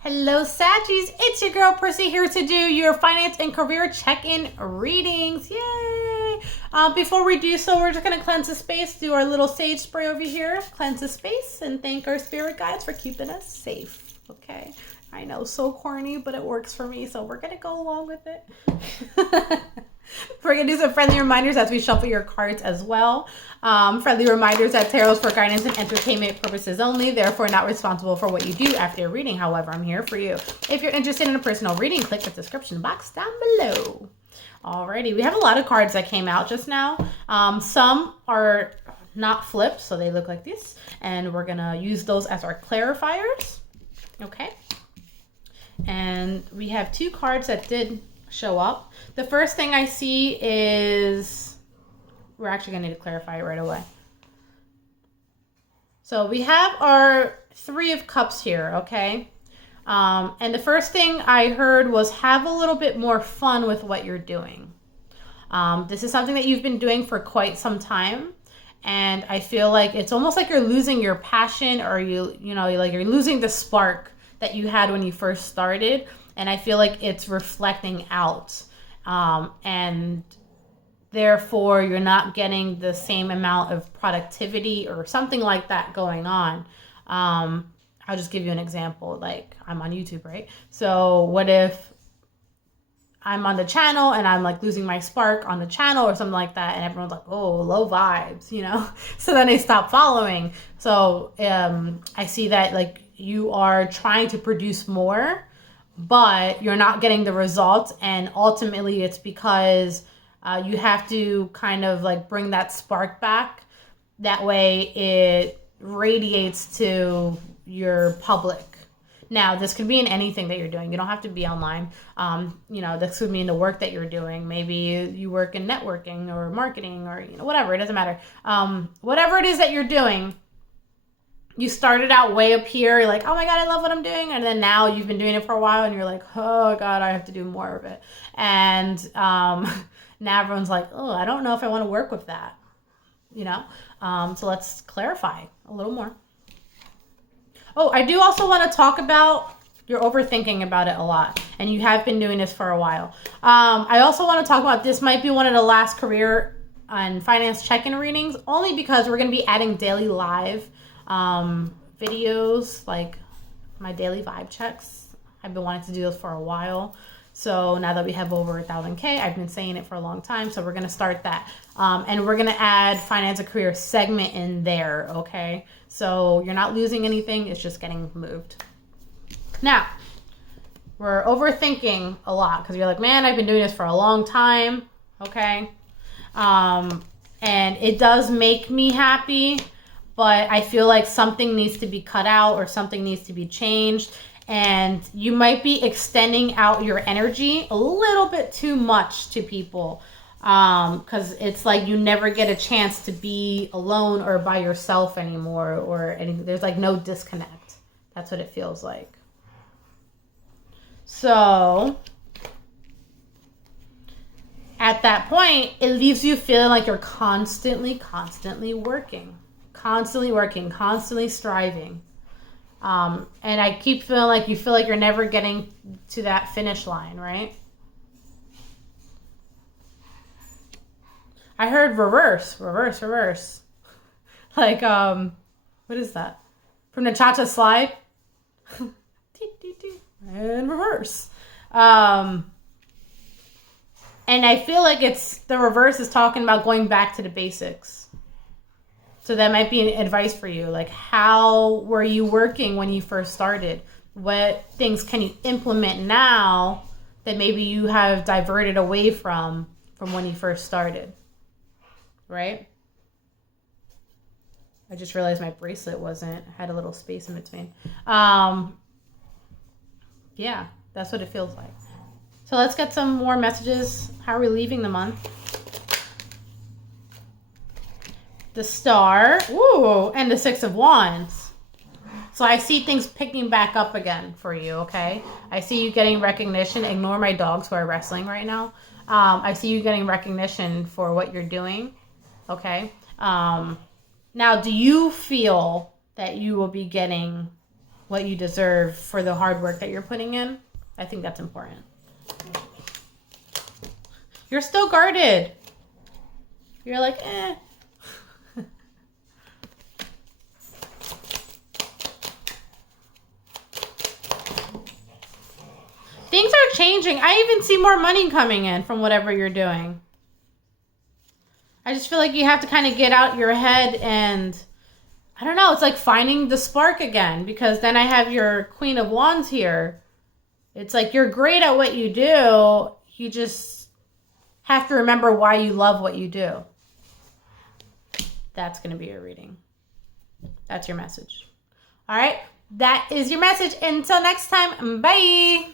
Hello, Saggies. It's your girl, Priscy, here to do your finance and career check-in readings. Yay! Before we do so, we're just going to cleanse the space, do our little sage spray over here, cleanse the space, and thank our spirit guides for keeping us safe. Okay? I know, so corny, but it works for me, so we're going to go along with it. We're going to do some friendly reminders as we shuffle your cards as well. Friendly reminders that tarot is for guidance and entertainment purposes only, therefore not responsible for what you do after your reading. However, I'm here for you. If you're interested in a personal reading, click the description box down below. Alrighty, we have a lot of cards that came out just now. Some are not flipped, so they look like this. And we're going to use those as our clarifiers. Okay. And we have two cards that did show up. The first thing I see is, we're actually going to need to clarify it right away. So we have our Three of Cups here, okay? And the first thing I heard was have a little bit more fun with what you're doing. This is something that you've been doing for quite some time. And I feel like it's almost like you're losing your passion, or you know, like you're losing the spark that you had when you first started. And I feel like it's reflecting out. And therefore, you're not getting the same amount of productivity or something like that going on. I'll just give you an example. Like, I'm on YouTube, right? So what if I'm on the channel and I'm like losing my spark on the channel or something like that, and everyone's like, oh, low vibes, you know? So then they stop following. So I see that like you are trying to produce more, but you're not getting the results, and ultimately it's because you have to kind of like bring that spark back. That way it radiates to your public. Now, this could be in anything that you're doing. You don't have to be online. You know, this could be in the work that you're doing. Maybe you work in networking or marketing or, you know, whatever. It doesn't matter. Whatever it is that you're doing, you started out way up here, like, oh my God, I love what I'm doing. And then now you've been doing it for a while and you're like, oh God, I have to do more of it. And now everyone's like, oh, I don't know if I want to work with that, you know? So let's clarify a little more. Oh, I do also want to talk about you're overthinking about it a lot, and you have been doing this for a while. I also want to talk about this might be one of the last career and finance check-in readings, only because we're going to be adding daily live videos, like my daily vibe checks. I've been wanting to do those for a while. So now that we have over 1,000K, I've been saying it for a long time. So we're going to start that. And we're going to add finance and career segment in there. Okay. So you're not losing anything. It's just getting moved. Now, we're overthinking a lot because you're like, man, I've been doing this for a long time. Okay. And it does make me happy, but I feel like something needs to be cut out or something needs to be changed. And you might be extending out your energy a little bit too much to people, because it's like you never get a chance to be alone or by yourself anymore, or anything. There's like no disconnect. That's what it feels like. So at that point, it leaves you feeling like you're constantly working, constantly striving. And I keep feeling like you feel like you're never getting to that finish line, right? I heard reverse. Like, what is that? From the Cha-Cha Slide? And reverse. And I feel like it's, the reverse is talking about going back to the basics. So that might be an advice for you. Like, how were you working when you first started? What things can you implement now that maybe you have diverted away from when you first started? Right? I just realized my bracelet had a little space in between. Yeah, that's what it feels like. So let's get some more messages. How are we leaving the month? The Star, ooh, and the Six of Wands. So I see things picking back up again for you, okay? I see you getting recognition. Ignore my dogs who are wrestling right now. I see you getting recognition for what you're doing, okay? Now, do you feel that you will be getting what you deserve for the hard work that you're putting in. I think that's important. You're still guarded. You're like, eh. Things are changing. I even see more money coming in from whatever you're doing. I just feel like you have to kind of get out your head and, I don't know, it's like finding the spark again, because then I have your Queen of Wands here. It's like you're great at what you do. You just have to remember why you love what you do. That's going to be your reading. That's your message. All right. That is your message. Until next time. Bye.